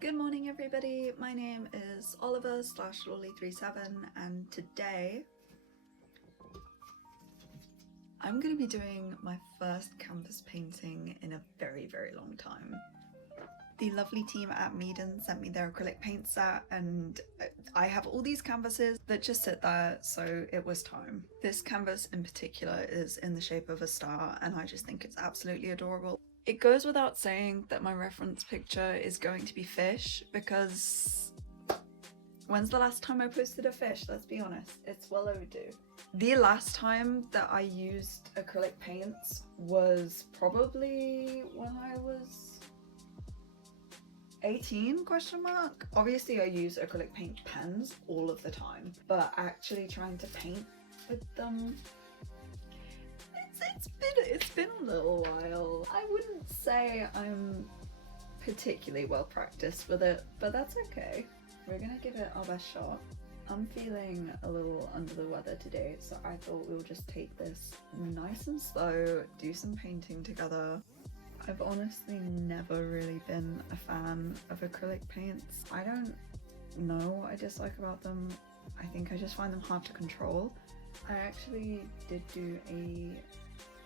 Good morning everybody, my name is Oliver / Lolly37 and today I'm going to be doing my first canvas painting in a very long time. The lovely team at Meeden sent me their acrylic paint set and I have all these canvases that just sit there, so it was time. This canvas in particular is in the shape of a star and I just think it's absolutely adorable. It goes without saying that my reference picture is going to be fish because when's the last time I posted a fish? Let's be honest, it's well overdue. The last time that I used acrylic paints was probably when I was 18 ? Obviously I use acrylic paint pens all of the time, but actually trying to paint with them, it's been a little while. I wouldn't say I'm particularly well practiced with it, but that's okay. We're gonna give it our best shot. I'm feeling a little under the weather today, so I thought we'll just take this nice and slow, do some painting together. I've honestly never really been a fan of acrylic paints. I don't know what I dislike about them. I think I just find them hard to control. I actually did do a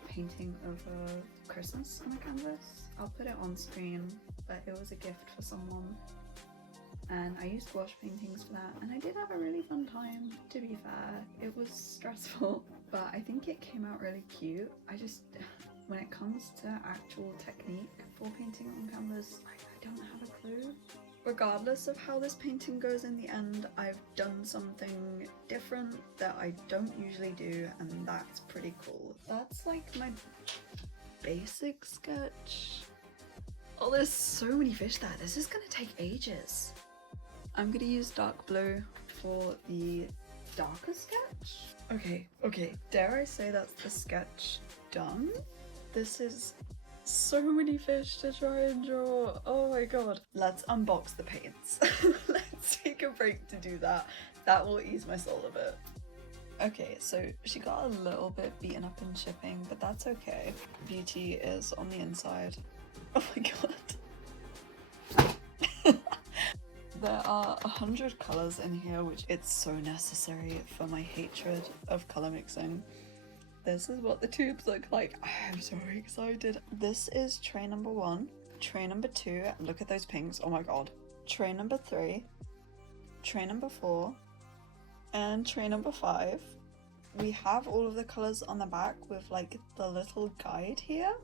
painting of a Christmas on a canvas. I'll put it on screen, but it was a gift for someone. And I used gouache paintings for that, and I did have a really fun time, to be fair. It was stressful, but I think it came out really cute. When it comes to actual technique for painting on canvas, I don't have a clue. Regardless of how this painting goes in the end, I've done something different that I don't usually do, and that's pretty cool. That's like my basic sketch. Oh, there's so many fish there. This is gonna take ages. I'm gonna use dark blue for the darker sketch. Okay, dare I say that's the sketch done? This is so many fish to try and draw. Oh my god. Let's unbox the paints. Let's take a break to do that. That will ease my soul a bit. Okay, so she got a little bit beaten up in shipping, but that's okay. Beauty is on the inside. Oh my god. There are 100 colours in here, which it's so necessary for my hatred of colour mixing. This is what the tubes look like. I'm so excited. This is tray number 1, tray number 2, look at those pinks, oh my god. Tray number 3, tray number 4, and tray number 5. We have all of the colours on the back with like the little guide here.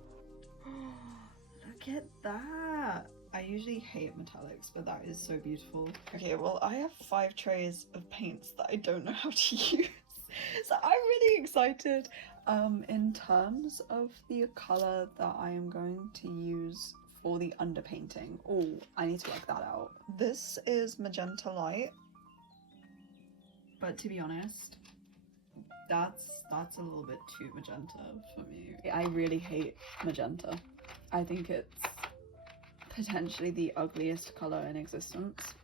Look at that. I usually hate metallics, but that is so beautiful. Okay, well I have 5 trays of paints that I don't know how to use. So I'm really excited. In terms of the colour that I am going to use for the underpainting, oh, I need to work that out. This is magenta light, but to be honest, that's a little bit too magenta for me. I really hate magenta. I think it's potentially the ugliest colour in existence,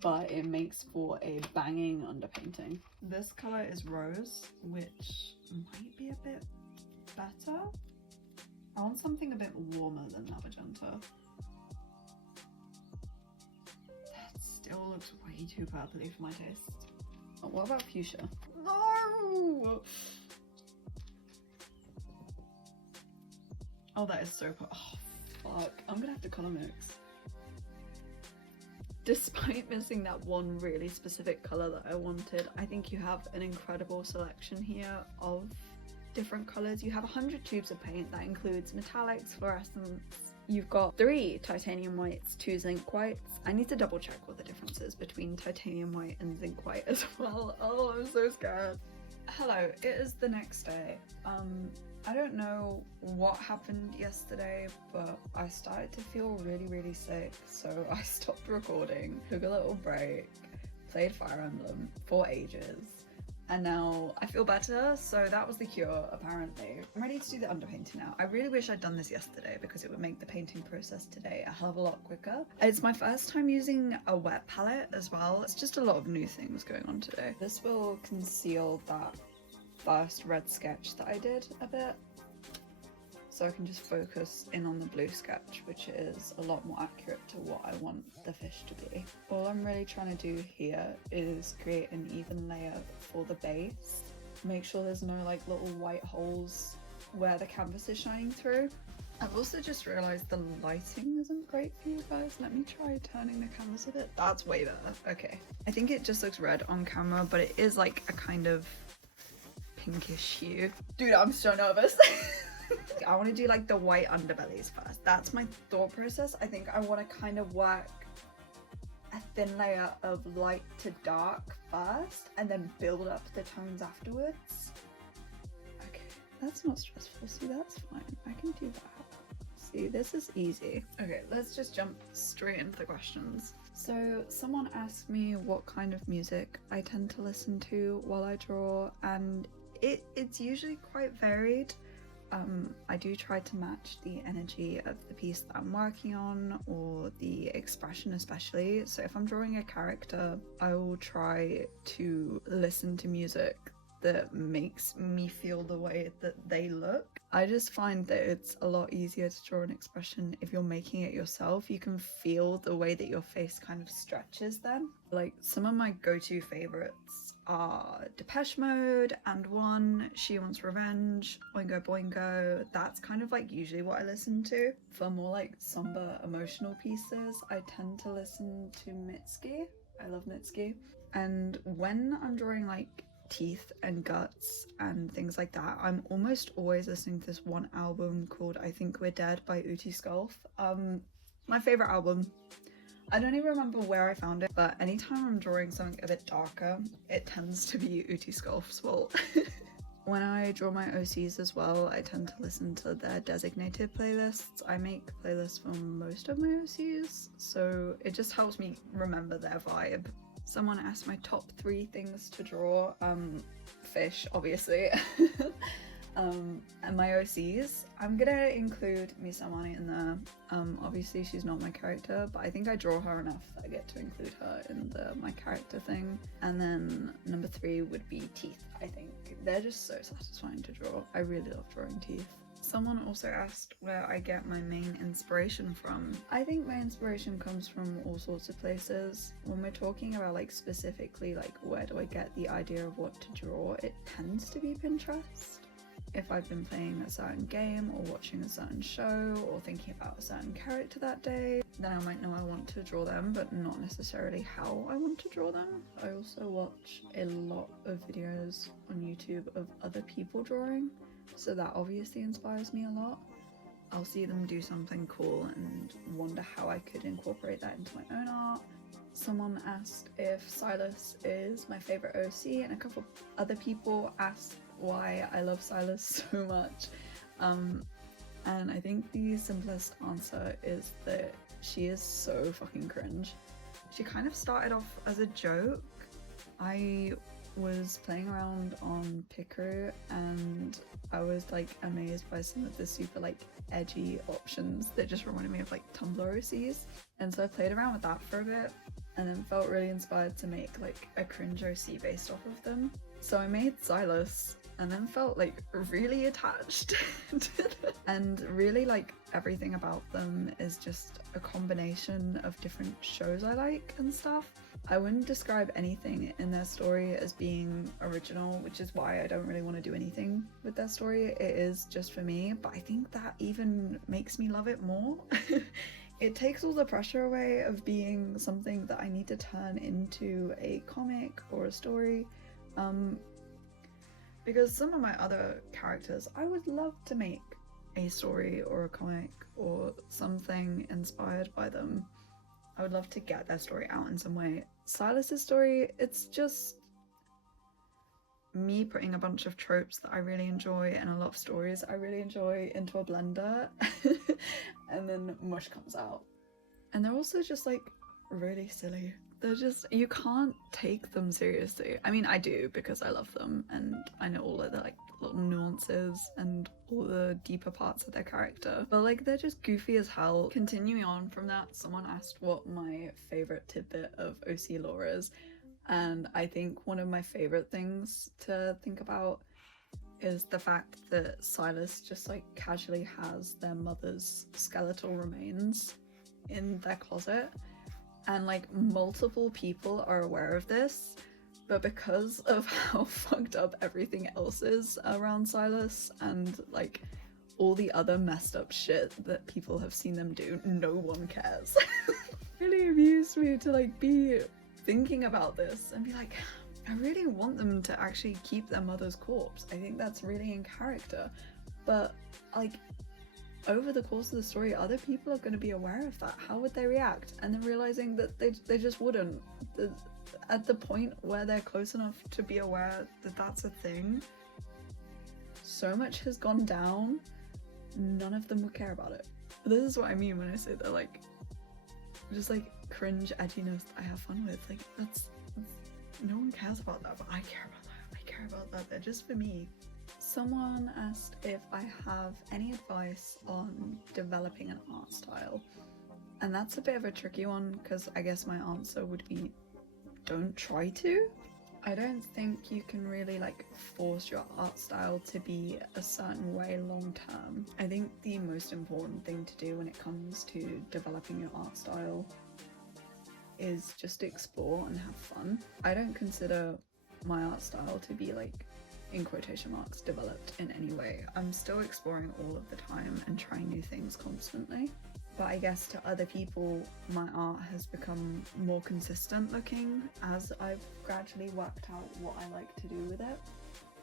but it makes for a banging underpainting. This colour is rose, which might be a bit better. I want something a bit warmer than that magenta. That still looks way too purpley for my taste. Oh, what about fuchsia? No! Oh, that is so oh, fuck. I'm gonna have to colour mix. Despite missing that one really specific colour that I wanted, I think you have an incredible selection here of different colours. You have 100 tubes of paint that includes metallics, fluorescents. You've got 3 titanium whites, 2 zinc whites. I need to double check what the difference is between titanium white and zinc white as well. Oh, I'm so scared. Hello, it is the next day. I don't know what happened yesterday, but I started to feel really sick, so I stopped recording, took a little break, played Fire Emblem for ages, and now I feel better, so that was the cure, apparently. I'm ready to do the underpainting now. I really wish I'd done this yesterday because it would make the painting process today a hell of a lot quicker. It's my first time using a wet palette as well. It's just a lot of new things going on today. This will conceal that first red sketch that I did a bit. so I can just focus in on the blue sketch, which is a lot more accurate to what I want the fish to be. All I'm really trying to do here is create an even layer for the base. Make sure there's no like little white holes where the canvas is shining through. I've also just realized the lighting isn't great for you guys. Let me try turning the canvas a bit. That's way better. Okay. I think it just looks red on camera, but it is like a kind of pinkish hue. Dude, I'm so nervous. I want to do like the white underbellies first. That's my thought process. I think I want to kind of work a thin layer of light to dark first and then build up the tones afterwards. Okay, that's not stressful. See, that's fine. I can do that. See, this is easy. Okay, let's just jump straight into the questions. So someone asked me what kind of music I tend to listen to while I draw, and it's usually quite varied. I do try to match the energy of the piece that I'm working on, or the expression especially. So if I'm drawing a character, I will try to listen to music that makes me feel the way that they look. I just find that it's a lot easier to draw an expression if you're making it yourself. You can feel the way that your face kind of stretches then. Like, some of my go-to favorites are Depeche Mode, And One, She Wants Revenge, Oingo Boingo. That's kind of like usually what I listen to. For more like somber emotional pieces, I tend to listen to Mitski. I love Mitski. And when I'm drawing like teeth and guts and things like that, I'm almost always listening to this one album called I Think We're Dead by Uti Skulf. My favorite album. I don't even remember where I found it, but anytime I'm drawing something a bit darker, it tends to be Uti Skulf's fault. When I draw my OCs as well, I tend to listen to their designated playlists. I make playlists for most of my OCs, so it just helps me remember their vibe. Someone asked my top 3 things to draw. Fish, obviously. And my OCs. I'm gonna include Misamani in there. Obviously she's not my character, but I think I draw her enough that I get to include her in my character thing. And then number 3 would be teeth. I think they're just so satisfying to draw. I really love drawing teeth. Someone also asked where I get my main inspiration from. I think my inspiration comes from all sorts of places. When we're talking about like specifically like where do I get the idea of what to draw, it tends to be Pinterest. If I've been playing a certain game or watching a certain show or thinking about a certain character that day, then I might know I want to draw them, but not necessarily how I want to draw them. I also watch a lot of videos on YouTube of other people drawing, so that obviously inspires me a lot. I'll see them do something cool and wonder how I could incorporate that into my own art. Someone asked if Silas is my favorite OC, and a couple other people asked why I love Silas so much. And I think the simplest answer is that she is so fucking cringe. She kind of started off as a joke. I was playing around on Picaro and I was like amazed by some of the super like edgy options that just reminded me of like Tumblr OCs. And so I played around with that for a bit and then felt really inspired to make like a cringe OC based off of them. So I made Silas and then felt like really attached to them. And really like everything about them is just a combination of different shows I like and stuff. I wouldn't describe anything in their story as being original, which is why I don't really want to do anything with their story. It is just for me, but I think that even makes me love it more. It takes all the pressure away of being something that I need to turn into a comic or a story. Because some of my other characters, I would love to make a story or a comic or something inspired by them. I would love to get their story out in some way. Silas's story, it's just me putting a bunch of tropes that I really enjoy and a lot of stories I really enjoy into a blender and then mush comes out. And they're also just like really silly. They're just, you can't take them seriously. I mean, I do because I love them and I know all of the like little nuances and all the deeper parts of their character, but like they're just goofy as hell. Continuing on from that, someone asked what my favorite tidbit of OC lore is, and I think one of my favorite things to think about is the fact that Silas just like casually has their mother's skeletal remains in their closet, and like multiple people are aware of this, but because of how fucked up everything else is around Silas and like all the other messed up shit that people have seen them do, no one cares. Really amused me to like be thinking about this and be like, I really want them to actually keep their mother's corpse. I think that's really in character. But like over the course of the story, other people are going to be aware of that. How would they react? And then realizing that they just wouldn't. At the point where they're close enough to be aware that that's a thing, so much has gone down, none of them would care about it. This is what I mean when I say that, like, just like cringe edginess I have fun with. Like, that's no one cares about that, but I care about that. I care about that. They're just for me. Someone asked if I have any advice on developing an art style. And that's a bit of a tricky one, because I guess my answer would be don't try to. I don't think you can really like force your art style to be a certain way long term. I think the most important thing to do when it comes to developing your art style is just explore and have fun. I don't consider my art style to be like, in quotation marks, developed in any way. I'm still exploring all of the time and trying new things constantly. But I guess to other people, my art has become more consistent looking as I've gradually worked out what I like to do with it.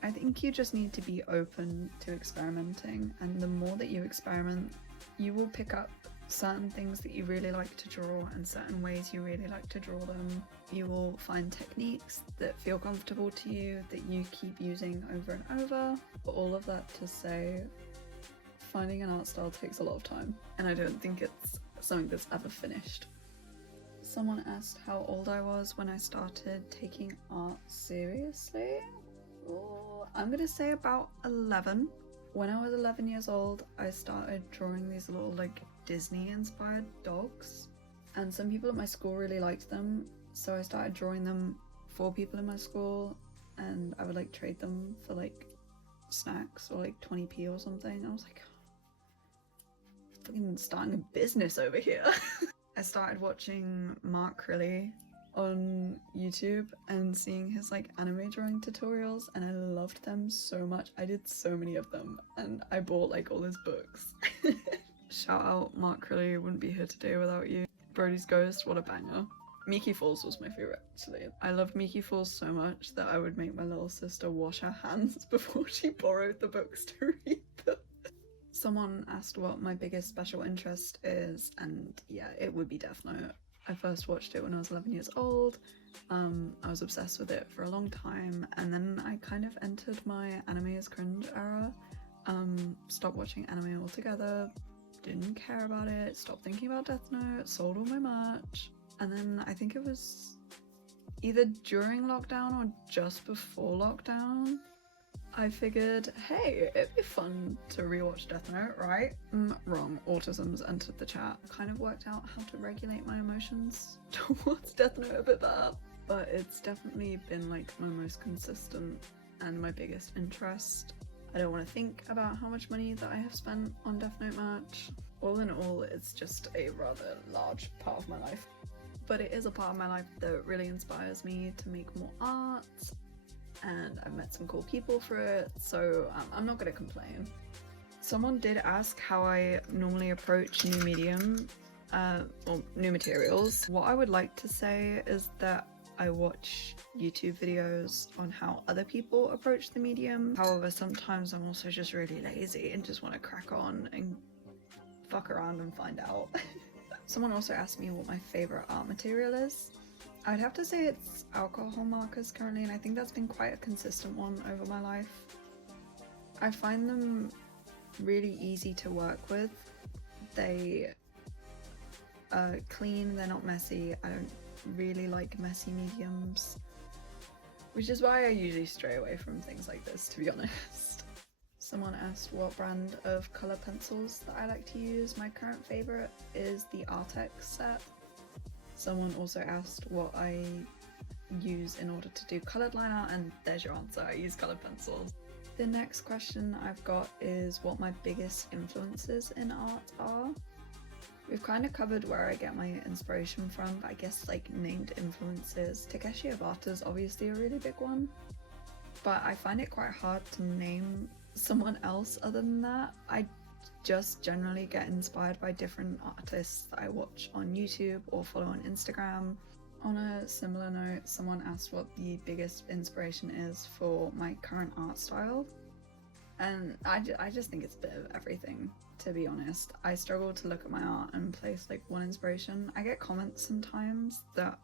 I think you just need to be open to experimenting, and the more that you experiment, you will pick up certain things that you really like to draw and certain ways you really like to draw them. You will find techniques that feel comfortable to you that you keep using over and over. But all of that to say, finding an art style takes a lot of time, and I don't think it's something that's ever finished. Someone asked how old I was when I started taking art seriously. Ooh, I'm gonna say about 11. When I was 11 years old, I started drawing these little like Disney inspired dogs, and some people at my school really liked them, so I started drawing them for people in my school, and I would like trade them for like snacks or like 20p or something. I was like, fucking starting a business over here. I started watching Mark Crilly on YouTube and seeing his like anime drawing tutorials, and I loved them so much. I did so many of them, and I bought like all his books. Shout out Mark Crilly, wouldn't be here today without you. Brody's Ghost, what a banger. Miki Falls was my favourite actually. I loved Miki Falls so much that I would make my little sister wash her hands before she borrowed the books to read them. Someone asked what my biggest special interest is, and yeah, it would be Death Note. I first watched it when I was 11 years old. I was obsessed with it for a long time, and then I kind of entered my anime is cringe era. Stopped watching anime altogether, didn't care about it, stopped thinking about Death Note, sold all my merch, and then I think it was either during lockdown or just before lockdown, I figured, hey, it'd be fun to rewatch Death Note, right? Wrong, autism's entered the chat. Kind of worked out how to regulate my emotions towards Death Note a bit better, but it's definitely been like my most consistent and my biggest interest. I don't want to think about how much money that I have spent on Death Note merch. All in all, it's just a rather large part of my life. But it is a part of my life that really inspires me to make more art, and I've met some cool people for it, so I'm not gonna complain. Someone did ask how I normally approach new medium, or new materials. What I would like to say is that I watch YouTube videos on how other people approach the medium. However, sometimes I'm also just really lazy and just want to crack on and fuck around and find out. Someone also asked me what my favorite art material is. I'd have to say it's alcohol markers currently, and I think that's been quite a consistent one over my life. I find them really easy to work with. They are clean, they're not messy. I don't really like messy mediums, which is why I usually stray away from things like this, to be honest. Someone asked what brand of colour pencils that I like to use. My current favourite is the Artex set. Someone also asked what I use in order to do coloured line art, and there's your answer. I use coloured pencils. The next question I've got is what my biggest influences in art are. We've kind of covered where I get my inspiration from, but I guess like named influences. Takeshi Obata is obviously a really big one, but I find it quite hard to name someone else other than that. I just generally get inspired by different artists that I watch on YouTube or follow on Instagram. On a similar note, someone asked what the biggest inspiration is for my current art style, and I just think it's a bit of everything, to be honest. I struggle to look at my art and place like one inspiration. I get comments sometimes that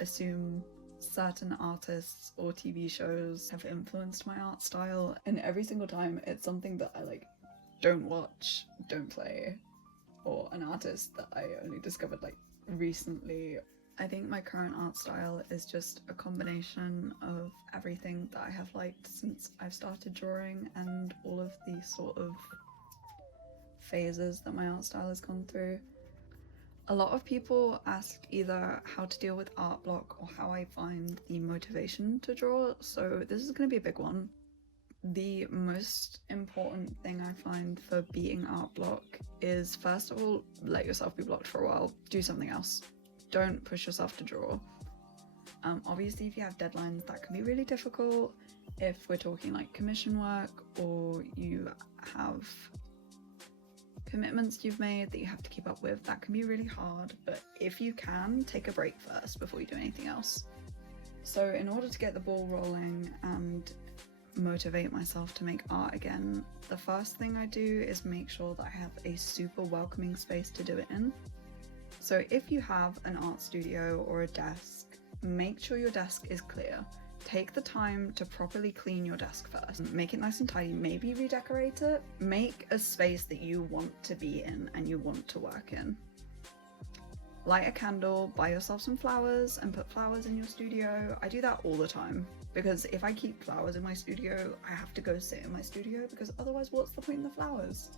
assume certain artists or TV shows have influenced my art style, and every single time it's something that I like don't watch, don't play, or an artist that I only discovered like recently. I think my current art style is just a combination of everything that I have liked since I've started drawing and all of the sort of phases that my art style has gone through. A lot of people asked either how to deal with art block or how I find the motivation to draw, so this is going to be a big one. The most important thing I find for beating art block is, first of all, let yourself be blocked for a while, do something else. Don't push yourself to draw. Obviously, if you have deadlines, that can be really difficult. If we're talking like commission work, or you have commitments you've made that you have to keep up with, that can be really hard. But if you can, take a break first before you do anything else. So in order to get the ball rolling and motivate myself to make art again, the first thing I do is make sure that I have a super welcoming space to do it in. So if you have an art studio or a desk, make sure your desk is clear. Take the time to properly clean your desk first. Make it nice and tidy, maybe redecorate it. Make a space that you want to be in and you want to work in. Light a candle, buy yourself some flowers and put flowers in your studio. I do that all the time because if I keep flowers in my studio, I have to go sit in my studio because otherwise what's the point in the flowers?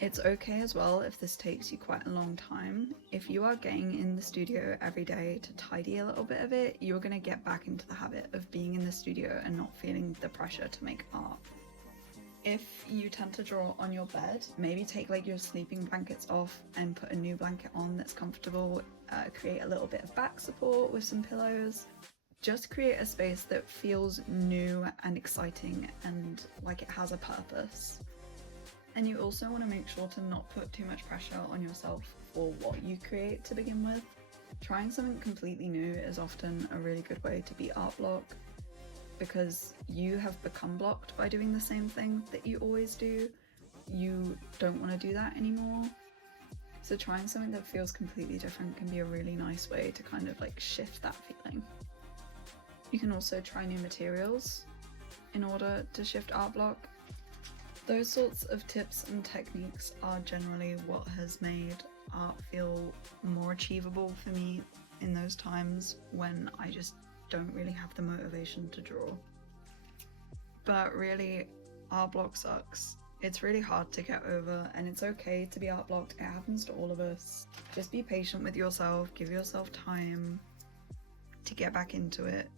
It's okay as well if this takes you quite a long time. If you are getting in the studio every day to tidy a little bit of it, you're going to get back into the habit of being in the studio and not feeling the pressure to make art. If you tend to draw on your bed, maybe take like your sleeping blankets off and put a new blanket on that's comfortable. Create a little bit of back support with some pillows. Just create a space that feels new and exciting and like it has a purpose. And you also want to make sure to not put too much pressure on yourself for what you create to begin with. Trying something completely new is often a really good way to beat art block because you have become blocked by doing the same thing that you always do. You don't want to do that anymore. So trying something that feels completely different can be a really nice way to kind of like shift that feeling. You can also try new materials in order to shift art block. Those sorts of tips and techniques are generally what has made art feel more achievable for me in those times when I just don't really have the motivation to draw. But really, art block sucks. It's really hard to get over, and it's okay to be art blocked. It happens to all of us. Just be patient with yourself, give yourself time to get back into it.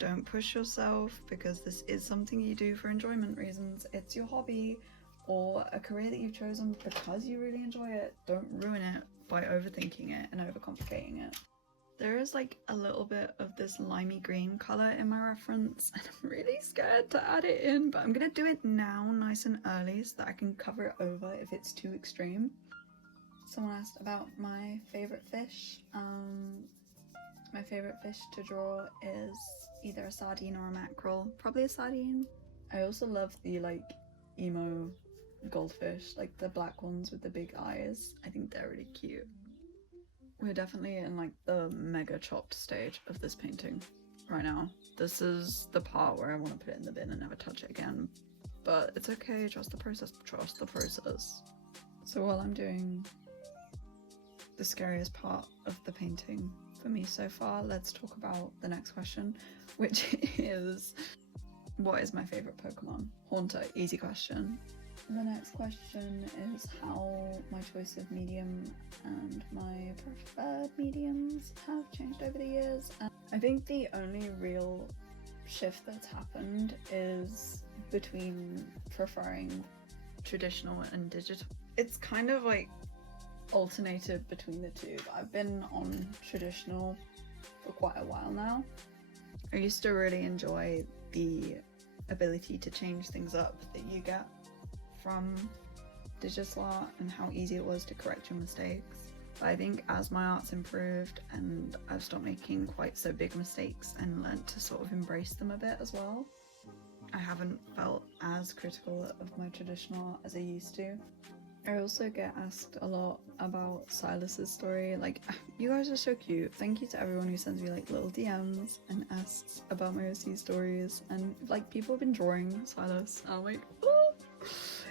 Don't push yourself because this is something you do for enjoyment reasons. It's your hobby or a career that you've chosen because you really enjoy it. Don't ruin it by overthinking it and overcomplicating it. There is like a little bit of this limey green colour in my reference and I'm really scared to add it in, but I'm gonna do it now nice and early so that I can cover it over if it's too extreme. Someone asked about my favourite fish. My favourite fish to draw is either a sardine or a mackerel, probably a sardine. I also love the like emo goldfish, like the black ones with the big eyes. I think they're really cute. We're definitely in like the mega chopped stage of this painting right now. This is the part where I want to put it in the bin and never touch it again, but it's okay, trust the process, trust the process. So while I'm doing the scariest part of the painting for me so far, let's talk about the next question, which is, what is my favorite Pokemon? Haunter, easy question. The next question is how my choice of medium and my preferred mediums have changed over the years. And I think the only real shift that's happened is between preferring traditional and digital. It's kind of like alternated between the two, but I've been on traditional for quite a while now. I used to really enjoy the ability to change things up that you get from digital art and how easy it was to correct your mistakes. But I think as my art's improved and I've stopped making quite so big mistakes and learnt to sort of embrace them a bit as well, I haven't felt as critical of my traditional art as I used to. I also get asked a lot about Silas's story. Like, you guys are so cute. Thank you to everyone who sends me like little DMs and asks about my OC stories. And like, people have been drawing Silas. I'm like, oh,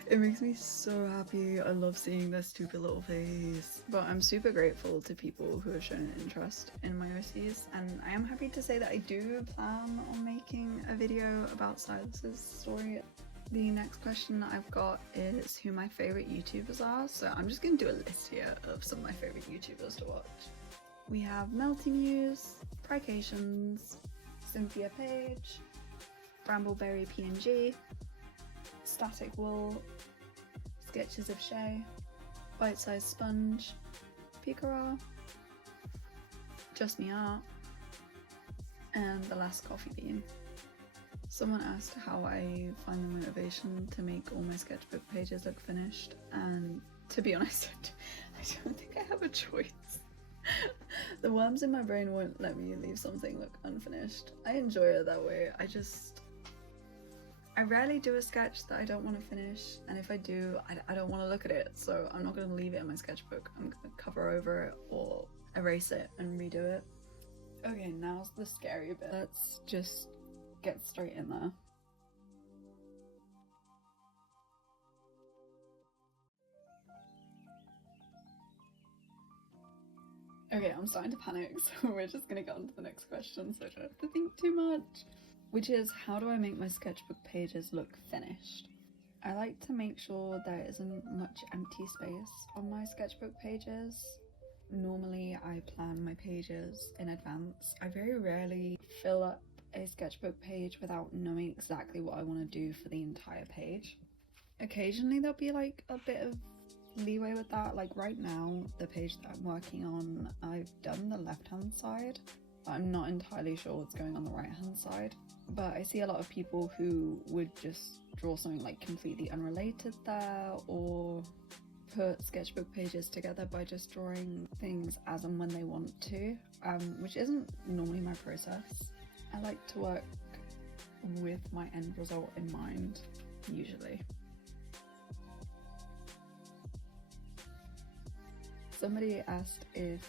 it makes me so happy. I love seeing their stupid little face. But I'm super grateful to people who have shown an interest in my OCs. And I am happy to say that I do plan on making a video about Silas's story. The next question I've got is who my favourite YouTubers are, so I'm just going to do a list here of some of my favourite YouTubers to watch. We have Melty Muse, Prications, Cynthia Page, Brambleberry PNG, Static Wool, Sketches of Shay, Bite Size Sponge, Pikara, Just Me Art, and The Last Coffee Bean. Someone asked how I find the motivation to make all my sketchbook pages look finished, and to be honest, I don't think I have a choice. The worms in my brain won't let me leave something look unfinished. I enjoy it that way. I rarely do a sketch that I don't want to finish, and if I do, I don't want to look at it, so I'm not going to leave it in my sketchbook. I'm going to cover over it or erase it and redo it. Okay, now's the scary bit. Let's just get straight in there. Okay, I'm starting to panic, so we're just gonna get on to the next question so I don't have to think too much. Which is, how do I make my sketchbook pages look finished? I like to make sure there isn't much empty space on my sketchbook pages. Normally I plan my pages in advance. I very rarely fill up a sketchbook page without knowing exactly what I want to do for the entire page. Occasionally there'll be like a bit of leeway with that. Like right now, the page that I'm working on, I've done the left hand side. I'm not entirely sure what's going on the right hand side, but I see a lot of people who would just draw something like completely unrelated there, or put sketchbook pages together by just drawing things as and when they want to, which isn't normally my process. I like to work with my end result in mind, usually. Somebody asked if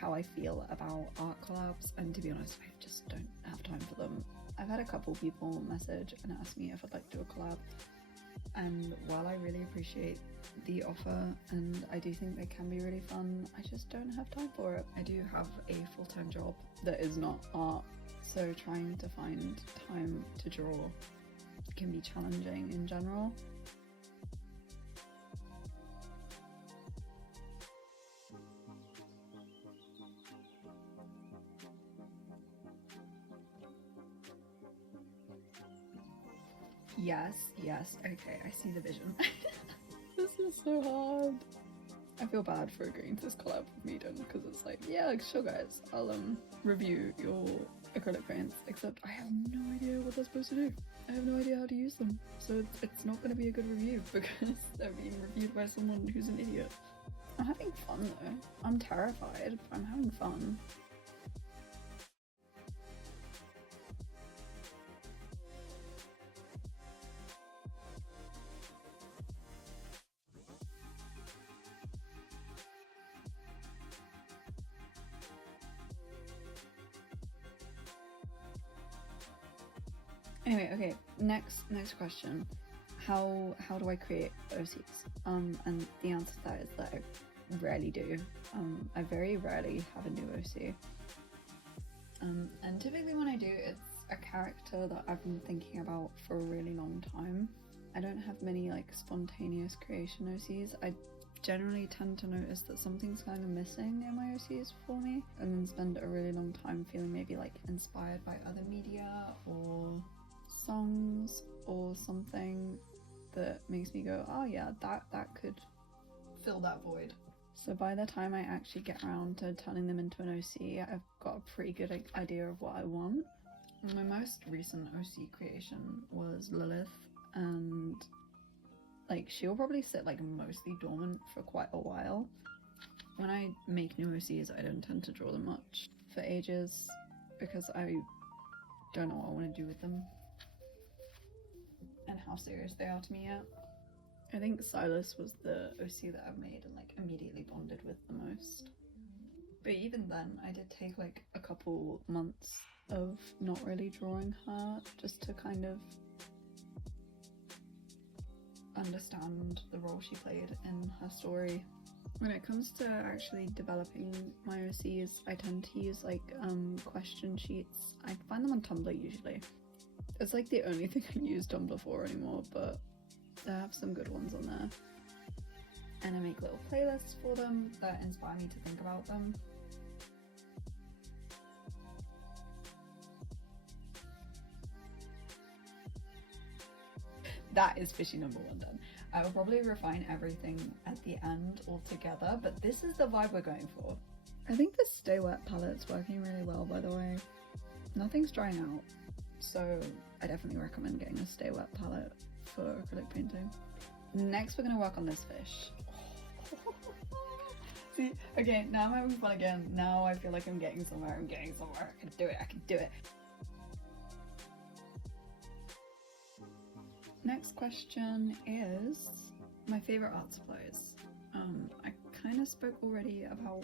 how I feel about art collabs, and to be honest, I just don't have time for them. I've had a couple people message and ask me if I'd like to do a collab, and while I really appreciate the offer and I do think they can be really fun, I just don't have time for it. I do have a full-time job that is not art, so trying to find time to draw can be challenging in general. Yes, okay, I see the vision. This is so hard. I feel bad for agreeing to this collab with Meeden, because it's like, yeah, sure guys, I'll review your acrylic paints, except I have no idea what they're supposed to do. I have no idea how to use them, so it's not going to be a good review because they're being reviewed by someone who's an idiot. I'm having fun though. I'm terrified, but I'm having fun. Anyway, okay, next question. How do I create OCs? And the answer to that is that I rarely do. I very rarely have a new OC. And typically when I do, it's a character that I've been thinking about for a really long time. I don't have many like spontaneous creation OCs. I generally tend to notice that something's kind of missing in my OCs for me, and then spend a really long time feeling maybe like inspired by other media or songs or something that makes me go, oh yeah, that could fill that void. So by the time I actually get around to turning them into an OC, I've got a pretty good idea of what I want. My most recent OC creation was Lilith, and like she'll probably sit like mostly dormant for quite a while. When I make new OCs, I don't tend to draw them much for ages because I don't know what I want to do with them and how serious they are to me yet. I think Silas was the OC that I've made and like immediately bonded with the most. But even then, I did take like a couple months of not really drawing her just to kind of understand the role she played in her story. When it comes to actually developing my OCs, I tend to use like question sheets. I find them on Tumblr usually. It's like the only thing I use Tumblr for anymore, but I have some good ones on there. And I make little playlists for them that inspire me to think about them. That is fishy number 1 done. I will probably refine everything at the end altogether, but this is the vibe we're going for. I think the Stay Wet palette's working really well, by the way. Nothing's drying out, so I definitely recommend getting a Stay Wet palette for acrylic painting. Next, we're going to work on this fish. See, okay, now I'm having fun again. Now I feel like I'm getting somewhere. I can do it. Next question is my favorite art supplies. I kind of spoke already about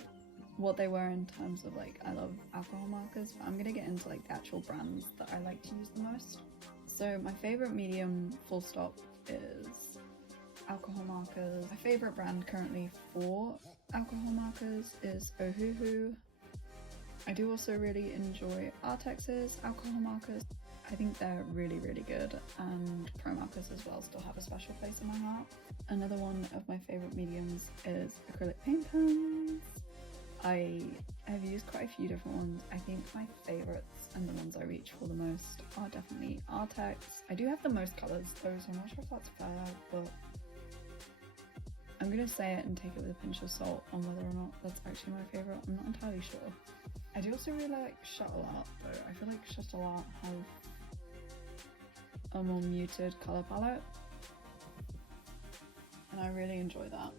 what they were in terms of like, I love alcohol markers, but I'm gonna get into like the actual brands that I like to use the most. So my favorite medium, full stop, is alcohol markers. My favorite brand currently for alcohol markers is Ohuhu. I do also really enjoy Artex's alcohol markers. I think they're really, really good, and Pro markers as well still have a special place in my heart. Another one of my favorite mediums is acrylic paint pens. I have used quite a few different ones. I think my favorites and the ones I reach for the most are definitely Artex. I do have the most colors though, so I'm not sure if that's fair, but I'm gonna say it and take it with a pinch of salt on whether or not that's actually my favorite. I'm not entirely sure. I do also really like Shuttle Art though. I feel like Shuttle Art have a more muted colour palette and I really enjoy that.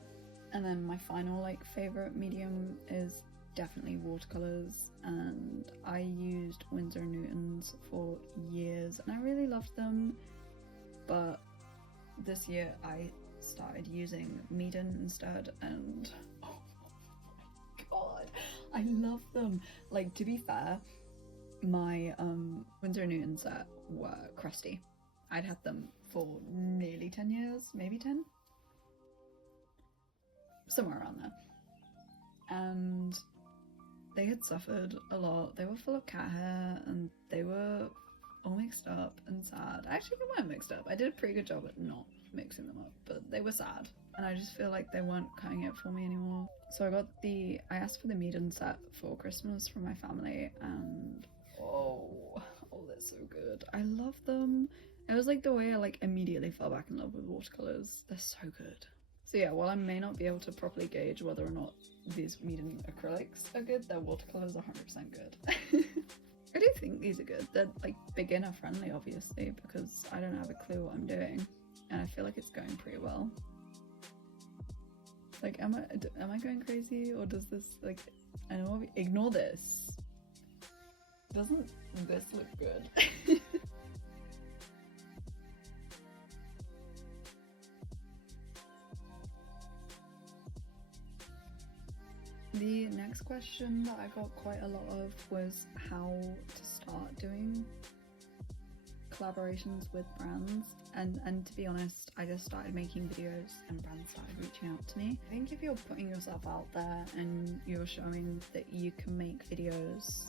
And then my final like favourite medium is definitely watercolours, and I used Winsor & Newton's for years and I really loved them, but this year I started using Meeden instead, and oh my god, I love them. Like, to be fair, my Winsor & Newton set were crusty. I'd had them for nearly 10 years, maybe 10? Somewhere around there. And they had suffered a lot. They were full of cat hair and they were all mixed up and sad. Actually, they weren't mixed up. I did a pretty good job at not mixing them up, but they were sad. And I just feel like they weren't cutting it for me anymore. So I asked for the Meeden set for Christmas from my family, and oh, they're so good. I love them. It was like the way I like immediately fell back in love with watercolors. They're so good. So yeah, while I may not be able to properly gauge whether or not these Meeden acrylics are good, their watercolors are 100% good. I do think these are good. They're like beginner friendly, obviously, because I don't have a clue what I'm doing, and I feel like it's going pretty well. Like, am I going crazy, or does this, like, I know, ignore this. Doesn't this look good? The next question that I got quite a lot of was how to start doing collaborations with brands, and to be honest, I just started making videos and brands started reaching out to me. I think if you're putting yourself out there and you're showing that you can make videos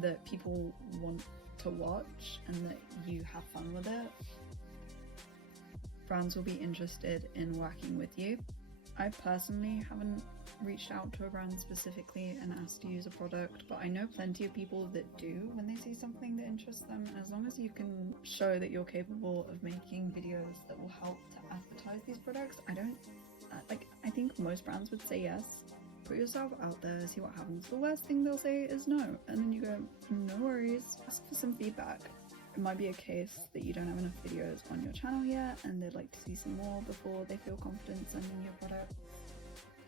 that people want to watch and that you have fun with it, brands will be interested in working with you. I personally haven't reached out to a brand specifically and asked to use a product, but I know plenty of people that do when they see something that interests them. And as long as you can show that you're capable of making videos that will help to advertise these products, I think most brands would say yes. Put yourself out there, see what happens. The worst thing they'll say is no, and then you go, no worries, ask for some feedback. It might be a case that you don't have enough videos on your channel yet and they'd like to see some more before they feel confident sending you a product.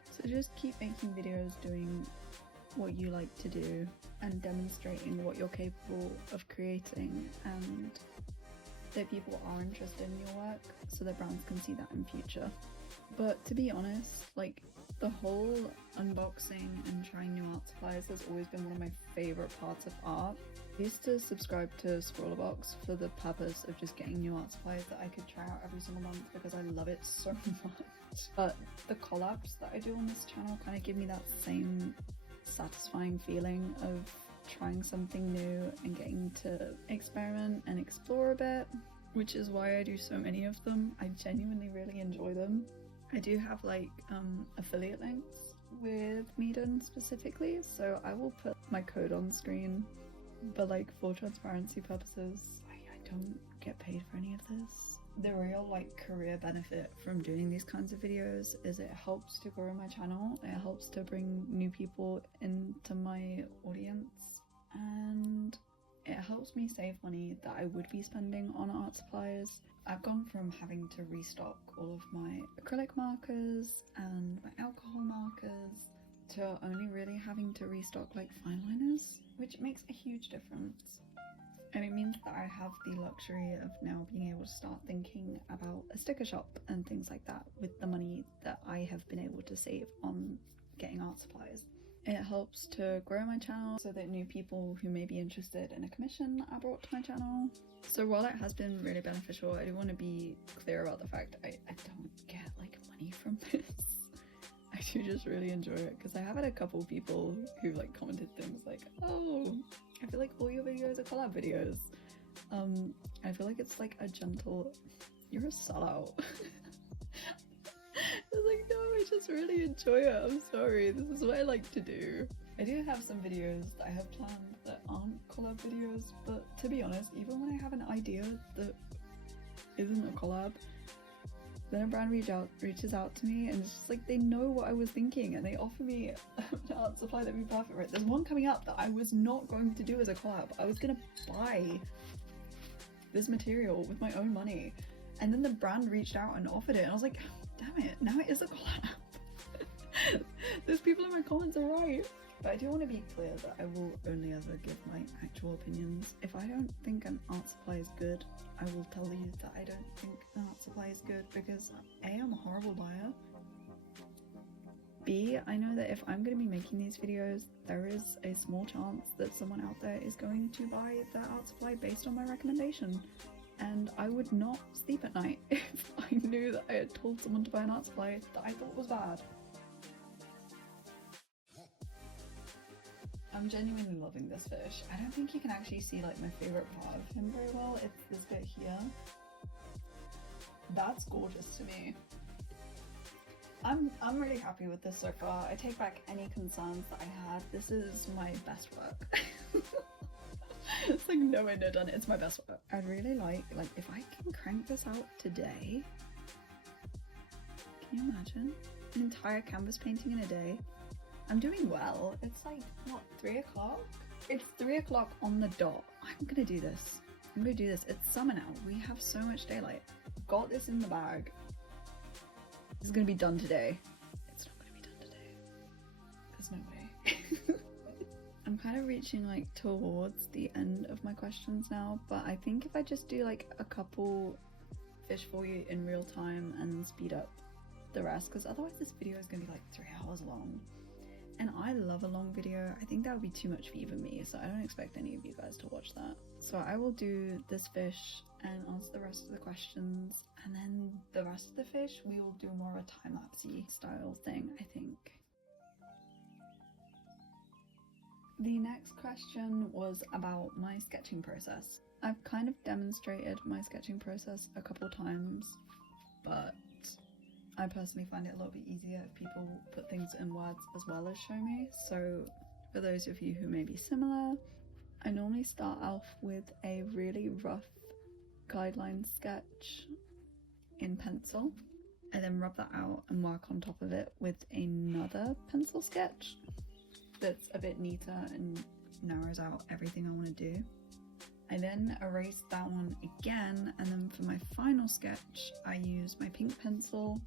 So just keep making videos doing what you like to do and demonstrating what you're capable of creating, and that people are interested in your work so that brands can see that in future. But to be honest, like, the whole unboxing and trying new art supplies has always been one of my favorite parts of art. I used to subscribe to Scrawlerbox for the purpose of just getting new art supplies that I could try out every single month because I love it so much. But the collabs that I do on this channel kind of give me that same satisfying feeling of trying something new and getting to experiment and explore a bit, which is why I do so many of them. I genuinely really enjoy them. I do have like affiliate links with Meeden specifically, so I will put my code on screen, but like for transparency purposes, I don't get paid for any of this. The real like career benefit from doing these kinds of videos is it helps to grow my channel, it helps to bring new people into my audience, and it helps me save money that I would be spending on art supplies. I've gone from having to restock all of my acrylic markers and my alcohol markers to only really having to restock like fine liners, which makes a huge difference. And it means that I have the luxury of now being able to start thinking about a sticker shop and things like that with the money that I have been able to save on getting art supplies. It helps to grow my channel so that new people who may be interested in a commission are brought to my channel. So while it has been really beneficial, I do want to be clear about the fact I don't get like money from this. I do just really enjoy it because I have had a couple people who like commented things like, oh, I feel like all your videos are collab videos. I feel like it's like a gentle, you're a sellout. I was like, no, I just really enjoy it. I'm sorry, this is what I like to do. I do have some videos that I have planned that aren't collab videos, but to be honest, even when I have an idea that isn't a collab, then a brand reaches out to me and it's just like they know what I was thinking and they offer me an art supply that'd be perfect for it. There's one coming up that I was not going to do as a collab. I was gonna buy this material with my own money, and then the brand reached out and offered it and I was like, damn it, now it is a collab. Those people in my comments are right. But I do want to be clear that I will only ever give my actual opinions. If I don't think an art supply is good, I will tell you that I don't think an art supply is good because A, I'm a horrible buyer. B, I know that if I'm going to be making these videos, there is a small chance that someone out there is going to buy that art supply based on my recommendation. And I would not sleep at night if I knew that I had told someone to buy an art supply that I thought was bad. I'm genuinely loving this fish. I don't think you can actually see like my favorite part of him very well. It's this bit here. That's gorgeous to me. I'm really happy with this so far. I take back any concerns that I had. This is my best work. It's like no way near done. It's my best work. I'd really like if I can crank this out today. Can you imagine? An entire canvas painting in a day. I'm doing well. It's like, what, 3 o'clock? It's 3 o'clock on the dot. I'm gonna do this. I'm gonna do this. It's summer now. We have so much daylight. I've got this in the bag. This is gonna be done today. It's not gonna be done today. There's no way. I'm kind of reaching like towards the end of my questions now, but I think if I just do like a couple fish for you in real time and speed up the rest, because otherwise this video is gonna be like 3 hours long. And I love a long video. I think that would be too much for even me, so I don't expect any of you guys to watch that. So I will do this fish and answer the rest of the questions, and then the rest of the fish we will do more of a time-lapsey style thing, I think. The next question was about my sketching process. I've kind of demonstrated my sketching process a couple times, but I personally find it a little bit easier if people put things in words as well as show me. So for those of you who may be similar, I normally start off with a really rough guideline sketch in pencil. I then rub that out and work on top of it with another pencil sketch that's a bit neater and narrows out everything I want to do. I then erase that one again, and then for my final sketch I use my pink pencil.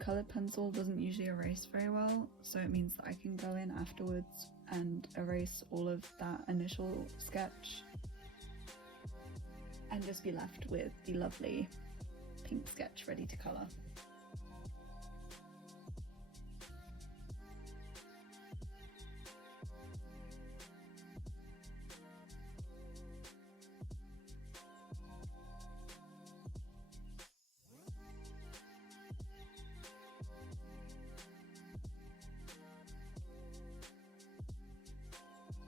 Coloured pencil doesn't usually erase very well, so it means that I can go in afterwards and erase all of that initial sketch and just be left with the lovely pink sketch ready to colour.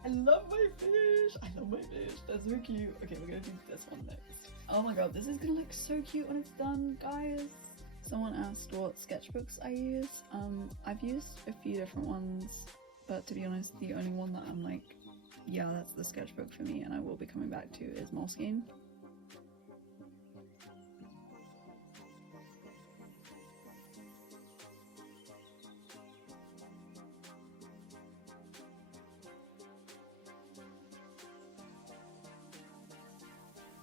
I love my fish! I love my fish, they're so cute. Okay, we're gonna do this one next. Oh my god, this is gonna look so cute when it's done, guys! Someone asked what sketchbooks I use. I've used a few different ones, but to be honest, the only one that I'm like, yeah, that's the sketchbook for me and I will be coming back to is Moleskine.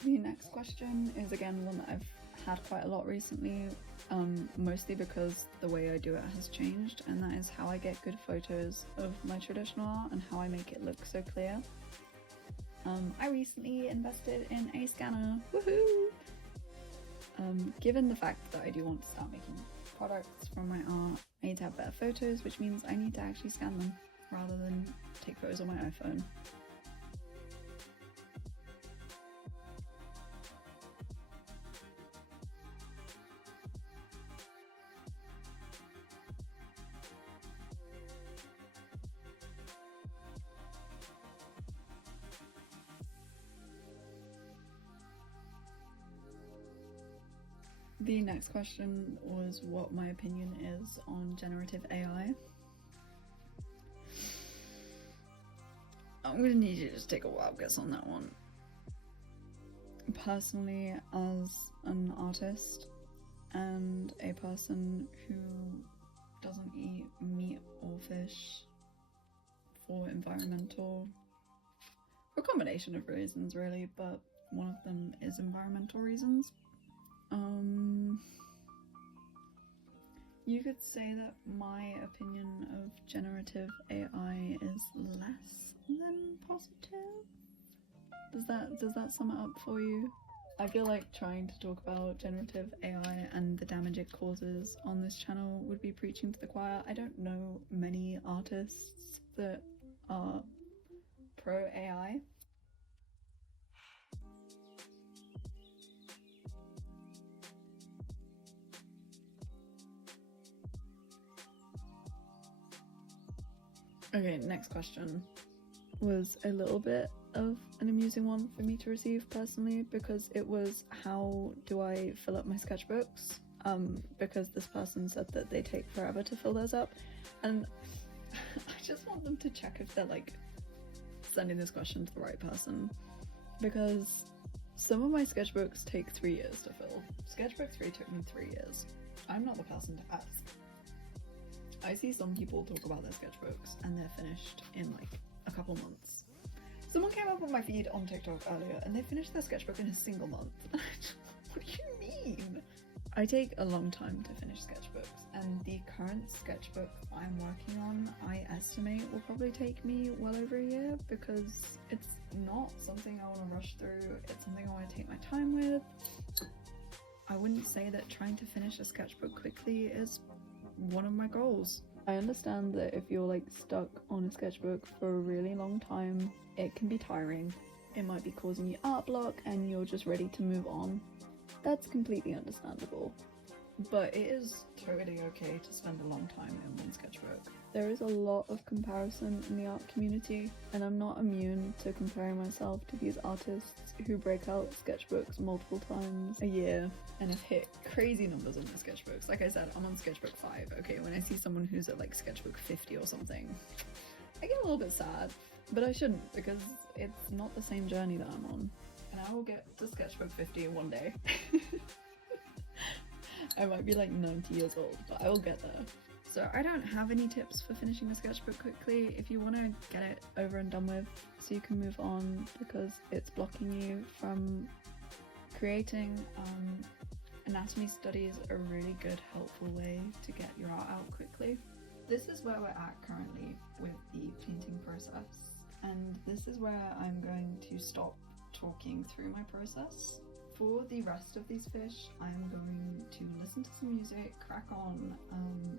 The next question is again one that I've had quite a lot recently, mostly because the way I do it has changed, and that is how I get good photos of my traditional art and how I make it look so clear. I recently invested in a scanner, woohoo! Given the fact that I do want to start making products from my art, I need to have better photos, which means I need to actually scan them rather than take photos on my iPhone. The next question was what my opinion is on generative AI. I'm gonna need you to just take a wild guess on that one. Personally, as an artist and a person who doesn't eat meat or fish for a combination of reasons really, but one of them is environmental reasons. You could say that my opinion of generative AI is less than positive. Does that sum it up for you? I feel like trying to talk about generative AI and the damage it causes on this channel would be preaching to the choir. I don't know many artists that are pro AI. Okay, next question was a little bit of an amusing one for me to receive personally, because it was how do I fill up my sketchbooks, because this person said that they take forever to fill those up, and I just want them to check if they're like sending this question to the right person, because some of my sketchbooks take 3 years to fill. Sketchbook 3 took me 3 years. I'm not the person to ask. I see some people talk about their sketchbooks and they're finished in like a couple months. Someone came up on my feed on TikTok earlier and they finished their sketchbook in a single month. What do you mean? I take a long time to finish sketchbooks, and the current sketchbook I'm working on, I estimate will probably take me well over a year, because it's not something I want to rush through, it's something I want to take my time with. I wouldn't say that trying to finish a sketchbook quickly is one of my goals. I understand that if you're like stuck on a sketchbook for a really long time, it can be tiring. It might be causing you art block and you're just ready to move on. That's completely understandable. but it is totally okay to spend a long time in one sketchbook. There is a lot of comparison in the art community, and I'm not immune to comparing myself to these artists who break out sketchbooks multiple times a year and have hit crazy numbers on their sketchbooks. Like I said, I'm on sketchbook 5, okay? When I see someone who's at like sketchbook 50 or something, I get a little bit sad, but I shouldn't, because it's not the same journey that I'm on. And I will get to sketchbook 50 one day. I might be like 90 years old, but I will get there. So I don't have any tips for finishing a sketchbook quickly. If you want to get it over and done with so you can move on because it's blocking you from creating, anatomy studies are a really good, helpful way to get your art out quickly. This is where we're at currently with the painting process, and this is where I'm going to stop talking through my process. For the rest of these fish, I'm going to listen to some music, crack on,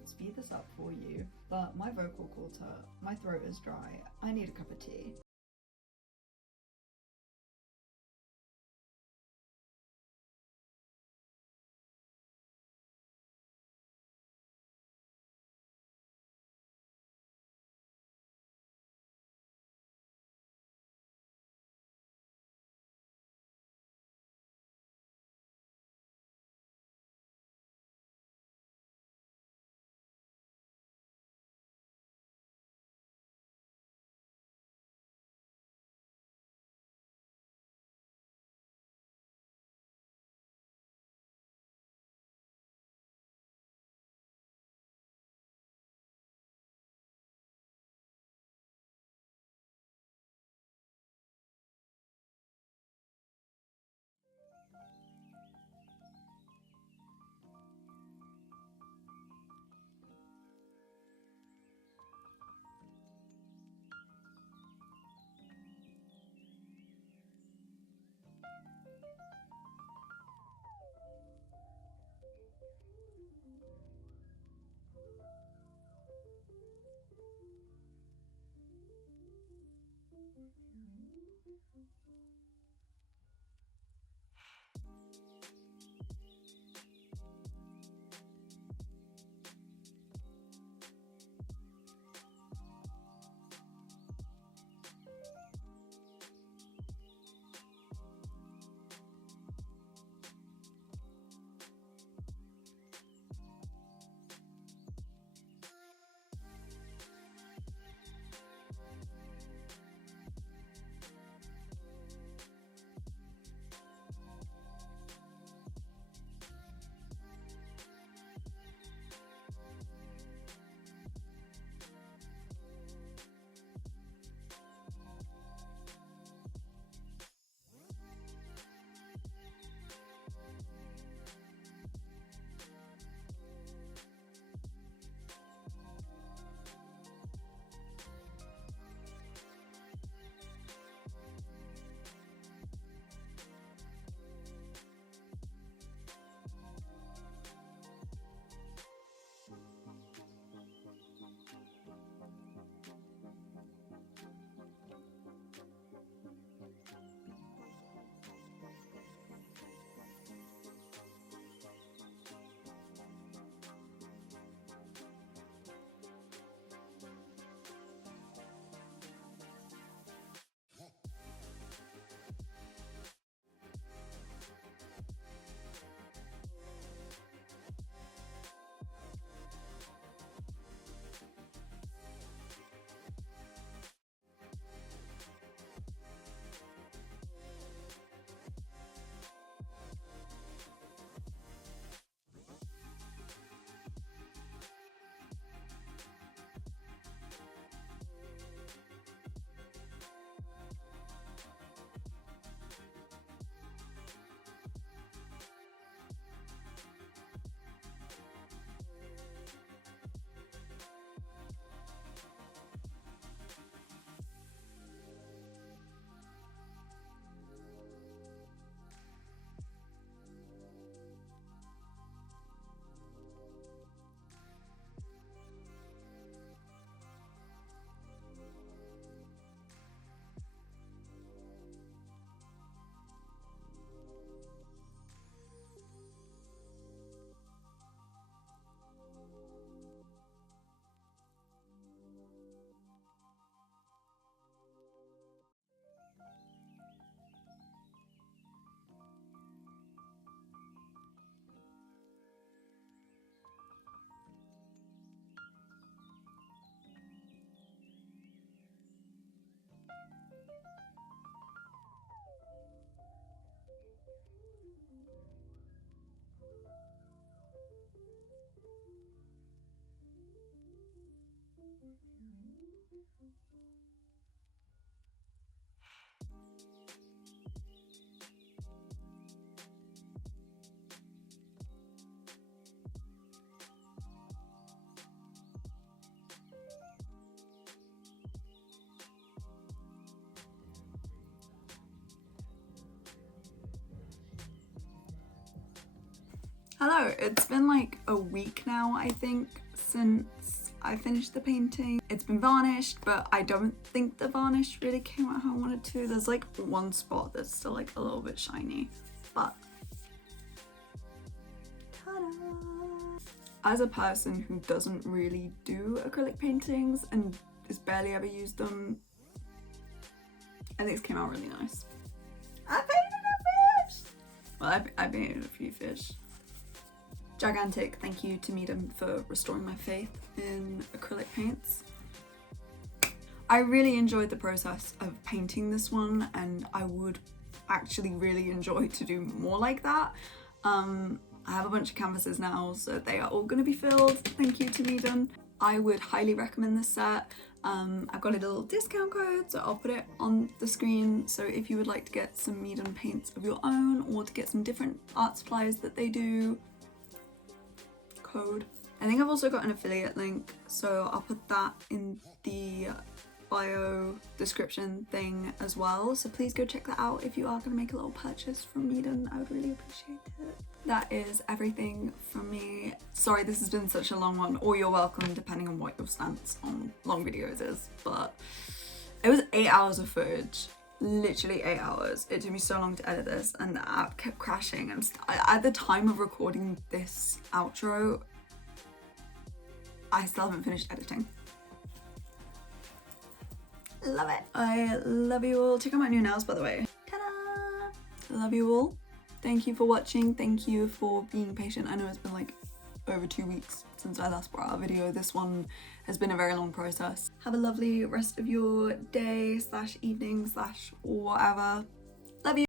speed this up for you, but my vocal cords hurt, my throat is dry, I need a cup of tea. Hello, it's been like a week now, I think, since I finished the painting. It's been varnished, but I don't think the varnish really came out how I wanted to. There's like one spot that's still like a little bit shiny, but ta-da! As a person who doesn't really do acrylic paintings and has barely ever used them, I think this came out really nice. I painted a fish! Well, I painted a few fish. Gigantic thank you to Meeden for restoring my faith in acrylic paints. I really enjoyed the process of painting this one, and I would actually really enjoy to do more like that. I have a bunch of canvases now, so they are all going to be filled. Thank you to Meeden. I would highly recommend this set. I've got a little discount code, so I'll put it on the screen. So if you would like to get some Meeden paints of your own, or to get some different art supplies that they do, code. I think I've also got an affiliate link, so I'll put that in the bio description thing as well. So please go check that out if you are going to make a little purchase from Meeden. I would really appreciate it. That is everything from me. Sorry this has been such a long one, or you're welcome depending on what your stance on long videos is, but it was 8 hours of footage. Literally 8 hours. It took me so long to edit this, and the app kept crashing. At the time of recording this outro, I still haven't finished editing. Love it. I love you all. Check out my new nails, by the way. Ta-da! Love you all. Thank you for watching. Thank you for being patient. I know it's been like over 2 weeks since I last brought out a video. This one has been a very long process. Have a lovely rest of your day / evening / whatever.